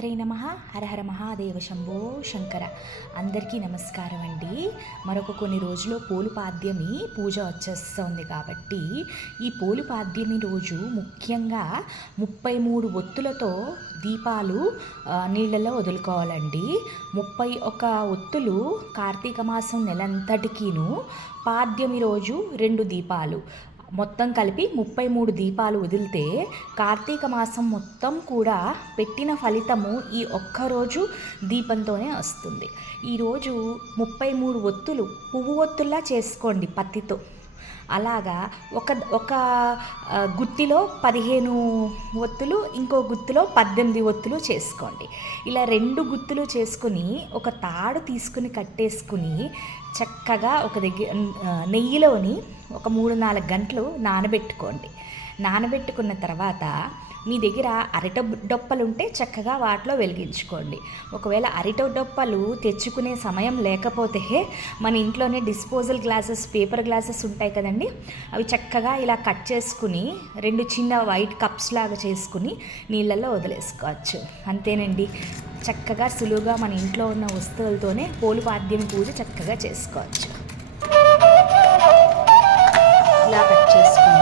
శ్రీమాత్రే నమ. హర హర మహాదేవ శంభో శంకర. అందరికీ నమస్కారం అండి. మరొక కొన్ని రోజుల్లో పోలుపాద్యమి పూజ వచ్చేస్తుంది కాబట్టి ఈ పోలుపాద్యమి రోజు ముఖ్యంగా ముప్పై మూడు ఒత్తులతో దీపాలు నీళ్ళలో వదులుకోవాలండి. ముప్పై ఒక ఒత్తులు కార్తీక మాసం నెలంతటికీను పాద్యమి రోజు రెండు దీపాలు. మొత్తం కలిపి ముప్పై మూడు దీపాలు వదిలితే కార్తీక మాసం మొత్తం కూడా పెట్టిన ఫలితము ఈ ఒక్కరోజు దీపంతోనే వస్తుంది. ఈరోజు ముప్పై మూడు ఒత్తులు పువ్వు ఒత్తుల్లా చేసుకోండి పత్తితో. అలాగా ఒక ఒక గుత్తిలో పదిహేను ఒత్తులు ఇంకో గుత్తిలో పద్దెనిమిది ఒత్తులు చేసుకోండి. ఇలా రెండు గుత్తులు చేసుకుని ఒక తాడు తీసుకుని కట్టేసుకుని చక్కగా ఒక దగ్గర నెయ్యిలోని ఒక మూడు నాలుగు గంటలు నానబెట్టుకోండి. నానబెట్టుకున్న తర్వాత మీ దగ్గర అరిట డొప్పలు ఉంటే చక్కగా వాటిలో వెలిగించుకోండి. ఒకవేళ అరిట డొప్పలు తెచ్చుకునే సమయం లేకపోతే మన ఇంట్లోనే డిస్పోజల్ గ్లాసెస్ పేపర్ గ్లాసెస్ ఉంటాయి కదండి. అవి చక్కగా ఇలా కట్ చేసుకుని రెండు చిన్న వైట్ కప్స్ లాగా చేసుకుని నీళ్ళల్లో వదిలేసుకోవచ్చు. అంతేనండి. చక్కగా సులువుగా మన ఇంట్లో ఉన్న వస్తువులతోనే పోలు పాద్యం పూజ చక్కగా చేసుకోవచ్చు. ఇలా కట్ చేసుకోండి.